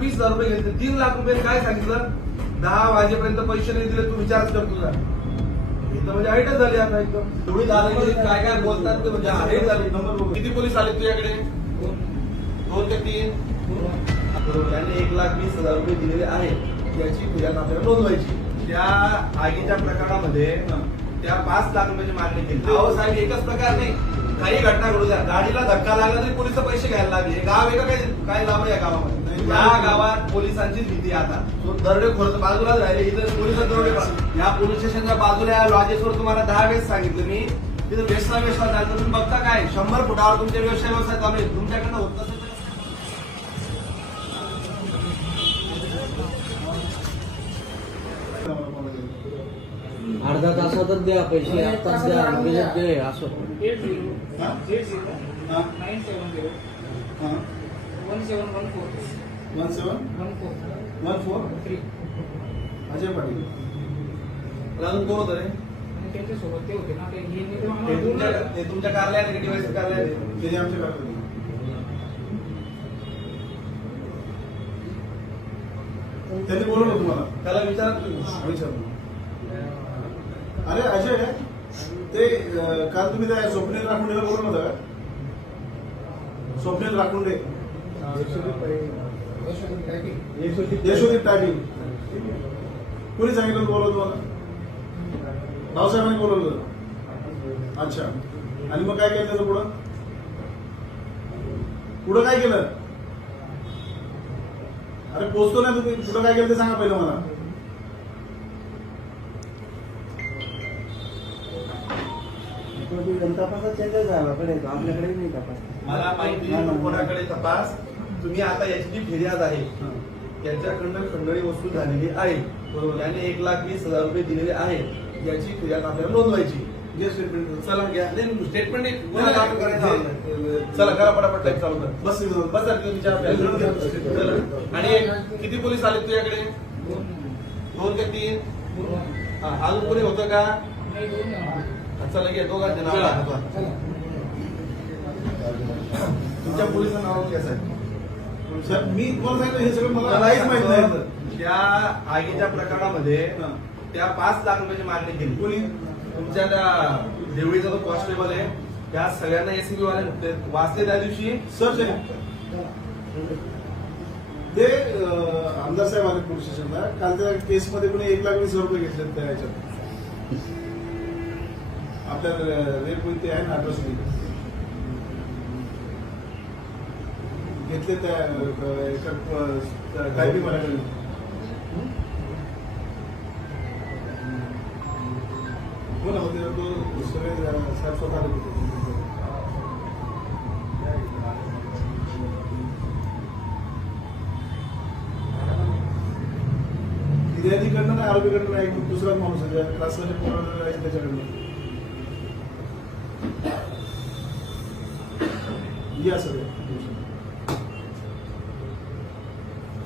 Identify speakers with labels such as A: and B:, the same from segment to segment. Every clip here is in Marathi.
A: वीस हजार रुपये घेतले. तीन लाख रुपये काय सांगितलं? दहा वाजेपर्यंत पैसे नाही दिले तू विचारच कर तुझा. इथं म्हणजे हाईटच झाली आता एकदम.
B: एवढी दादागिरी काय काय बोलतात ते म्हणजे
A: हाईट झाली.
B: नंबर.
A: किती पोलीस आले तुझ्याकडे? दोन. ते तीन. बरोबर. यांनी एक लाख वीस हजार रुपये दिलेले आहेत. याची तुझ्या आपल्याला नोंदवायची त्या आगीच्या प्रकरणामध्ये त्या पाच लाख रुपयाची मागणी केली. अहो साहेब एकच प्रकार नाही. काही घटना घडू द्या. गाडीला धक्का लागला तरी पोलीस पैसे घ्यायला लागले. गाव आहे काय काय लाभ आहे या गावामध्ये? या गावात पोलिसांचीच भीती आता. तो दरडे खोर बाजूलाच राहिले इथं पोलीस दरोडे या पोलीस स्टेशनच्या बाजूला लॉजेसवर तुम्हाला दहा वेळेस सांगितलं मी. तिथं वेसला वेसला झालं तुम्ही बघता काय? शंभर फुटावर तुमचे व्यवसाय व्यवसाय चालू आहे तुमच्याकडनं होत नसेल तर
C: अर्धा तासातच द्या पैसे आत्ताच द्या दे असं.
D: Eight zero eight zero nine seven zero one seven one four.
E: One seven
D: one four
E: one four
D: three
E: Ajay Patil.
A: अजून कोण होतं रे?
D: त्यांच्यासोबत ते होते ना ते हे
A: तुमच्या कार्यालयात डिवाइस कार्यालयात
E: ते आमच्या काकाचे. त्यांनी बोलवलं तुम्हाला.
A: त्याला विचारा तुम्ही.
E: विचारलं अरे अजय ते काल तुम्ही त्या स्वप्नील राखुंडेला बोलवलं होतं का? स्वप्नील राखुंडे. यशोदीप टाटी कोणी सांगितलं बोलवलं तुम्हाला? भाऊसाहेबांनी बोलवलं अच्छा. आणि मग काय केलं त्याचं पुढं? पुढं काय केलं? अरे पोचतो ना तुम्ही. पुढं काय केलं ते सांगा पहिलं मला.
C: तपासात चेंज झाला पाहिजे आपल्याकडे नाही तपास.
A: मला माहिती कोणाकडे तपास? तुम्ही आता याची जी फिर्याद आहे याच्याकडनं खंडणी वसूल झालेली आहे. बरोबर. याने एक लाख वीस हजार रुपये दिलेले आहेत याची फिर्याद आपल्याला नोंदवायची. चला घ्या. स्टेटमेंट. चला करा पटापट टाईप चालू. कर
E: बस.
A: आणि किती पोलीस आले तुझ्याकडे?
D: दोन
A: दोन ते तीन?
D: दोन
A: अजून कोणी होतं का. चला दोघांचे नाव. तुमच्या नाव घ्या साहेब.
E: साहेब, मी तुम्हाला सांगितलं हे सगळं मला काहीच माहीत नाही
A: त्या आगीच्या प्रकरणामध्ये. त्या पाच लाख रुपयाची मागणी केली.
E: कोणी?
A: तुमच्या त्या देवळीचा जो कॉन्स्टेबल आहे त्या सगळ्यांना एसीबी वाले वाचले त्या दिवशी?
E: सर ते आमदार साहेब आले पोलीस स्टेशनला काल त्या केसमध्ये कोणी एक लाख वीस हजार रुपये घेतले त्या ह्याच्यात आपल्या रेप ते आहे ना अट्रॉसिटी घेतले त्या अं, मला टायपिंग हो होते तो सगळे साहेब स्वतः फिर्यादीकडनं नाही आरोपीकडनं नाही एक दुसराच माणूस आहे ज्या क्लासमध्ये पोरांना आहे त्याच्याकडनं. या सगळ्या बाकी बाहेर काम
C: चला, बाहेर चला.
A: तो जो देवळीचा जो काय करणार कशा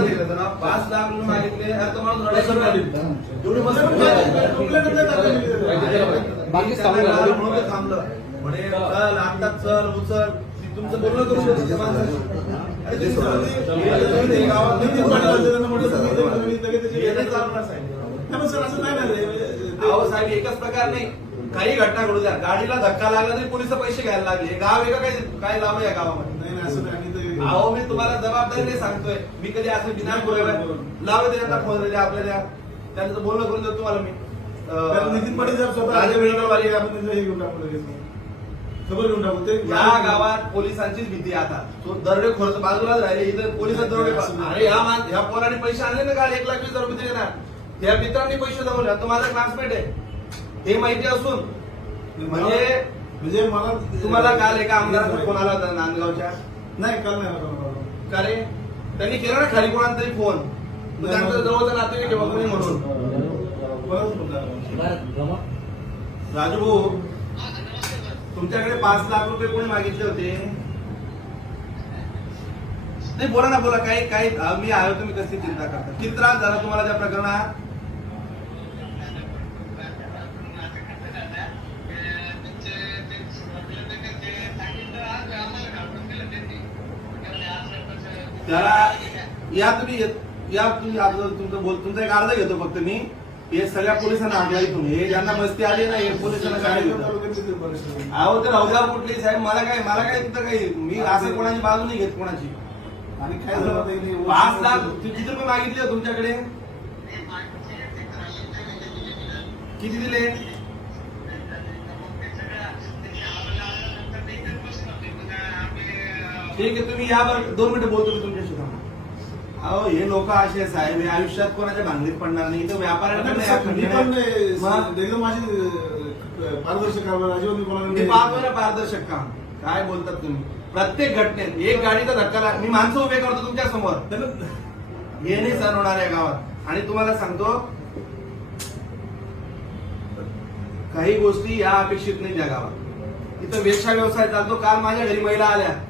A: दिला त्याला पाच लाख रुपये मागितले
C: बाकी
A: थांबलं म्हणे चल चल उचल ती तुमचं बोलणं करू शकतो त्या माणसाशी. गावात हे.
E: सर असं नाही.
A: अहो साहेब एकच प्रकार नाही काही घटना घडू द्या. गाडीला धक्का लागला तरी पोलीस पैसे घ्यायला लागले. हे गाव आहे का काय काय लाभ आहे या गावामध्ये?
E: नाही नाही असं नाही. आम्ही ते-
A: अहो मी तुम्हाला जबाबदारी नाही सांगतोय. मी कधी असं बिना बोलायला लावते त्यांना फोन दिले आपल्याला त्यांचं बोलणं करून देतो तुम्हाला मी. अं,
E: नितीन पाटील साहेब स्वतः
A: राजे वेणूगोपाल
E: आपण त्यांचं हे घेऊन टाकू लगेच. खबर घेऊन टाकू. ते
A: या गावात पोलिसांचीच भीती आहे आता. तो दरोडे खोर बाजूलाच राहिले इथं पोलीस दरोडे अरे ह्या मान ह्या पोराने पैसे आणले ना काल एक लाख वीस हजार रुपये दिले ना. त्या मित्रांनी पैसे जमवले. तो माझा क्लासमेट आहे. हे माहिती असून म्हणजे
E: म्हणजे मला
A: तुम्हाला काल एका आमदाराचा फोन आला होता नांदगावच्या.
E: नाही काल नाही.
A: का रे? त्यांनी केला ना खाली कोणाला तरी फोन. त्यांचं जवळचं नातेवाईक आहे बघ म्हणून. राजू भाऊ तुमच्याकडे पाच लाख रुपये कोणी मागितले होते? नाही बोला ना बोला. काही काही मी आहे तुम्ही कसली चिंता करता? किती त्रास झाला तुम्हाला त्या प्रकरणात? त्याला या तुम्ही या तुम्ही तुमचं बोल तुमचा एक अर्ज घेतो फक्त मी. हे सगळ्या पोलिसांना हाकला इथून हे ज्यांना मस्ती आली ना हे पोलिसांना काय? अहो तर अवघा कुठली साहेब? मला काय मला काय तिथं काही मी असं कोणाची बाजू नाही घेत कोणाची.
E: आणि काय झालं?
A: पाच लाख किती रुपये मागितले तुमच्याकडे? किती दिले? ठीक आहे तुम्ही या बरं. दोन मिनिटं बोलतो मी तुमच्याशी थांबा. अहो हे लोक असे साहेब हे आयुष्यात कोणाच्या भांगडीत पडणार नाही. इथं
E: आणि
A: व्यापाऱ्यांकडे
E: मी
A: या
E: पण
A: खंडीने- मग?
E: मग? एकदम माझी अं, पारदर्शक कारभार अजिबात मी कोणाला
A: मी पाहतोय ना पारदर्शक काम. काय बोलतात तुम्ही? प्रत्येक घटनेत एक गाडीचा धक्का लाग- मी माणसं उभे करतो तुमच्यासमोर हे नाही सण होणार आहे गावात. आणि तुम्हाला सांगतो काही गोष्टी या अपेक्षित नाही त्या गावात. इथं वेश्या व्यवसाय चालतो. काल माझ्या घरी महिला आल्या.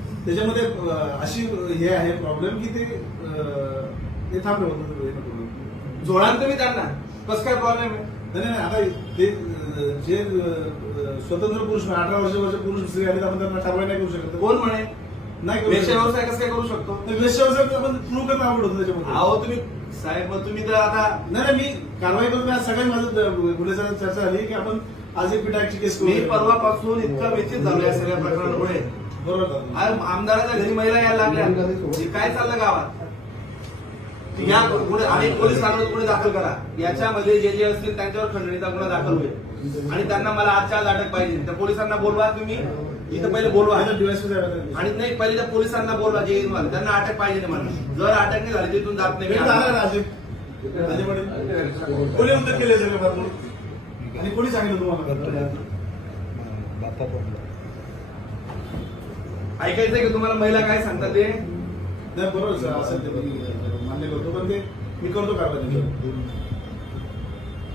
E: त्याच्यामध्ये अशी हे आहे प्रॉब्लेम की ते ते थांबले.
A: जोडा तुम्ही त्यांना कसं काय प्रॉब्लेम आहे?
E: नाही नाही आता ते जे स्वतंत्र पुरुष अठरा वर्षाचे पुरुष स्त्री आले तर आपण त्यांना कारवाई नाही करू शकत.
A: कोण म्हणे?
E: नाही.
A: व्यवसाय कसं काय करू शकतो?
E: व्यवसाय आपण प्रूव्ह करणं आवड होतं त्याच्यामध्ये.
A: अहो तुम्ही साहेब तुम्ही तर आता
E: नाही नाही मी कारवाई करून सगळ्यात माझं गुन्हेगार चर्चा झाली की आपण आज एक पिटाची केस
A: मी परवापासून इतका व्यथित झालो या सगळ्या प्रकरणामुळे.
E: बरोबर.
A: आमदाराच्या घरी महिला यायला लागल्या. हे काय चाललं गावात? या गुन्हे आणि पोलीस ठाण्यात गुन्हे दाखल करा. याच्यामध्ये जे जे असतील त्यांच्यावर खंडणीचा गुन्हा दाखल होईल. आणि त्यांना मला आजच्या आज अटक पाहिजे. त्या पोलिसांना बोलवा तुम्ही. इथं पहिले बोलवा. आणि नाही पहिले त्या पोलिसांना बोलवा जे येईल मला त्यांना अटक पाहिजे नाही मला जर अटक नाही झाली तिथून जात नाही.
E: मी. कोणी केले सगळे भरपूर? आणि कोणी सांगितलं तुम्हाला?
A: ऐकायचंय की तुम्हाला महिला काय सांगतात ते?
E: नाही बरोबर सर असेल ते मी मान्य करतो पण ते मी करतो त्याच्यावर.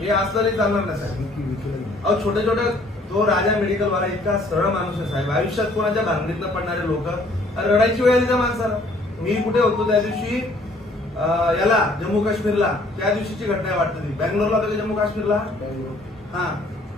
A: हे असलं नाही चालणार ना साहेब? अहो छोटे छोटे तो राजा मेडिकल वाला इतका सरळ माणूस आहे साहेब. आयुष्यात कोणाच्या भांगडीतनं पडणारे लोक? रडायची वेळ आली त्या माणसाला. मी कुठे होतो त्या दिवशी? याला जम्मू काश्मीरला त्या दिवशीची घटना आहे वाटतं ती. बँगलोरला होतं का जम्मू काश्मीरला हा.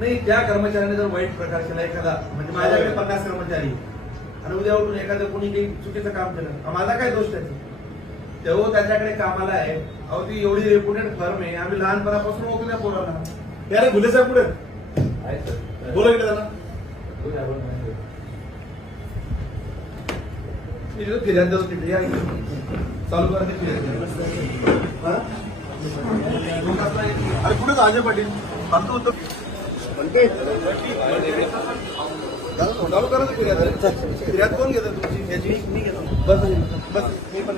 E: नाही
A: त्या कर्मचाऱ्याने जर वाईट प्रकार केला एखादा म्हणजे माझ्याकडे पन्नास कर्मचारी. आणि उद्या उठून एखादं कोणी काही चुकीचं काम केलं माझा काय दोष त्याचा? तेव्हा त्याच्याकडे कामाला आहे. अहो ती एवढी रेप्युटेड फर्म आहे. आम्ही लहानपणापासून ओळखतो त्या पोराला.
E: यार गुन्हे साहेब पुढे बोला इकडे
A: फिर्याद या. चालू करा ते फिर्याद. हा?
E: अरे कुठे अजय पाटील?
A: आमचं होतं. फिर्याद. फिर्याद कोण घेतं? तुमची याची मी घेतो बस बस मी पण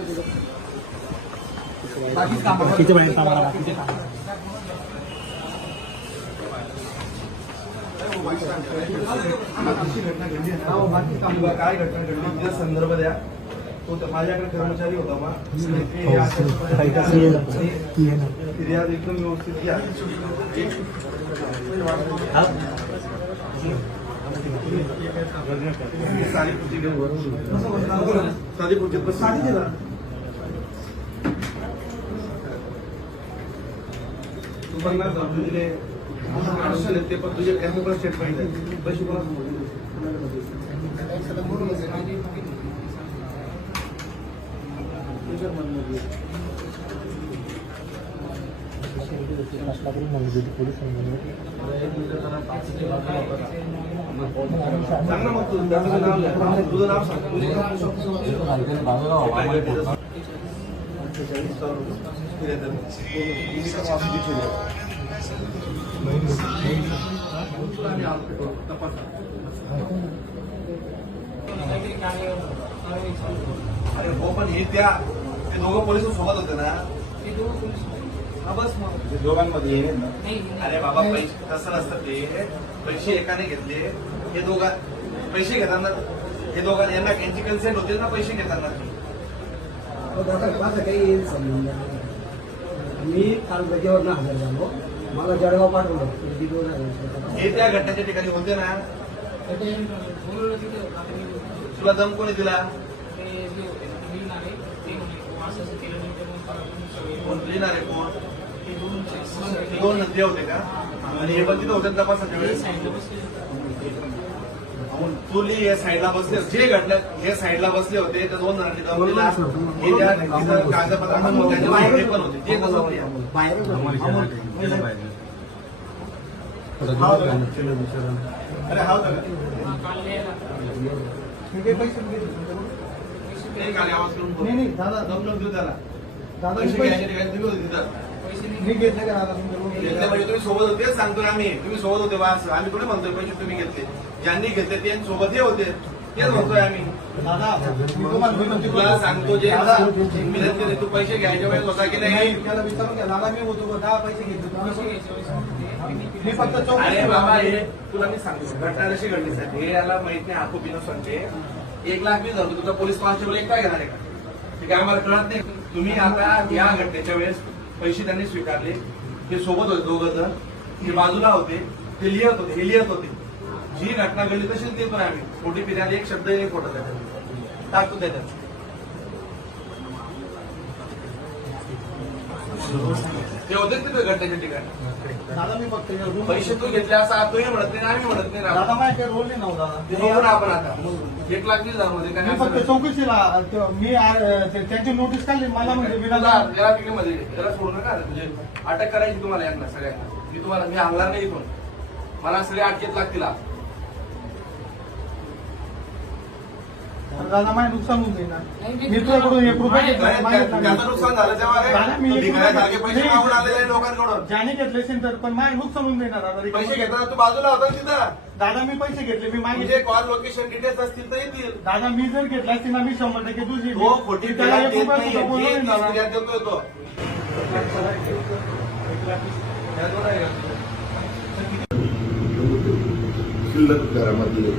A: काय घटना घडली संदर्भ द्या. तो माझ्याकडे कर्मचारी होता मा। फिर्याद एकदम व्यवस्थित घ्या साधी पुढची घेऊन साधी पुढची साधी तू हज़ार रुपये दिले ते पण तुझे कॅम्प पण स्टेटमेंट आहे पैसे कोणाला अरे हो पण हे त्या ते दोघं पोलीस सोबत होते ना? हा बस मग.
F: ते दोघांमध्ये
A: अरे बाबा पैसे तसं नसतं ते? पैसे एकाने घेतले. हे दोघा पैसे घेताना हे दोघांना यांना यांची कन्सेंट होतील ना पैसे घेताना?
C: दादा माझं काही संबंध नाही. मी काल रजेवर हजर झालो. मला जळगाव पाठवलं.
A: हे त्या घटनेच्या ठिकाणी होते ना? तुला दम कोणी दिला? कोण लिहिणार आहे कोण दोन नंदी होते का आणि हे पण तिथं होते ना तपासाच्या वेळेस मग तू या साईडला बसले जे घडलं हे साईडला बसले होते त्या दोन जणांनी दम हे त्या तिथं कागदपत्रामध्ये पण होते ते कसं
F: होते अरे हा होता का
A: ते खाली आवाज करून बोल.
F: नाही, नाही, दादा.
A: दम नको देऊ त्याला
F: दादा,
A: पैसे तुम्ही होते तिथं.
F: मी घेतले का दादा?
A: घेतले म्हणजे तुम्ही सोबत होते तेच सांगतोय आम्ही. तुम्ही सोबत होते बा असं. आम्ही थोडे म्हणतोय? पैसे तुम्ही घेतले. ज्यांनी घेतले ते सोबत हे होते. तेच म्हणतोय आम्ही.
F: दादा मी तुम्हाला विनंती
A: तुला. सांगतो जे
F: दादा,
A: विनंती केली, तू पैसे घ्यायच्या वेळेस होता की
F: नाही?
A: नाही
F: त्याला विचारून घ्या. दादा मी होतो का? दहा पैसे घेतले. तुम्ही मी फक्त चौकशी
A: अरे बाबा हे तुला मी सांगतो. घटना कशी घडली साहेब? हे याला माहीत नाही आखो सांगते एक लाख वीस हजार तुमचा तुझा पोलीस कॉन्स्टेबल एक काय घेणार आहे का? ते काय आम्हाला कळत नाही. तुम्ही आता या घटनेच्या वेळेस पैसे त्यांनी स्वीकारले. ते सोबत होते दोघं जण. ते बाजूला होते. ते लिहत होते हे लिहत होते. जी घटना घडली तशीच देतोय आम्ही. खोटी फिर्याद एक शब्द एक फोटो त्याच्यात टाकतो त्याच्यात ते होते तिथे घटनेच्या ठिकाणी.
F: दादा मी room-
A: पैसे तू घेतले असं तुम्ही म्हणत नाही आम्ही म्हणत नाही
F: दादा. माझ्या काही रोल नाही नव्हता दादा.
A: ते बघू ना आपण आता. एक लाख वीस हजारमध्ये काय
F: मी फक्त चौकशीला त- मी आ- ते- त्यांची नोटीस काढली मला म्हणजे विना
A: या पिकेमध्ये त्याला सोडू नका म्हणजे अटक करायची तुम्हाला यांना सगळ्यांना. मी तुम्हाला मी हलणार नाही इथून. मला सगळे अटकेत लागतील आज.
F: दादा माझे नुकसान होऊन जाईल ना. मी तुझ्याकडून एक रुपये घेतला
A: नाही,
F: मागितला
A: त्या-
F: नाही.
A: त्याचं नुकसान झालं तेव्हा
F: मी एक
A: भिकाऱ्यासारखे पैसे
F: नाही.
A: मागून आलेले आहे लोकांकडून
F: ज्याने घेतले असेल तर पण माझे नुकसान होऊन जाईल ना दादा
A: पैसे घेताना तू बाजूला होता ना तिथं
F: दादा मी पैसे घेतले मी मागितले
A: कॉल लोकेशन डिटेल्स असतील तर येतील
F: दादा मी जर घेतला असतील ना मी शंभर टक्के दुसरी
A: तो खोटी
F: त्याला
A: फिर्याद
F: एक
A: देत
F: रुपया
A: नाही
F: सुद्धा बोललो
A: जी
F: नाही
A: ती
F: दादा.
A: फिर्याद देतोय तो या दोन आहे का?
G: शिल्लक घरामध्ये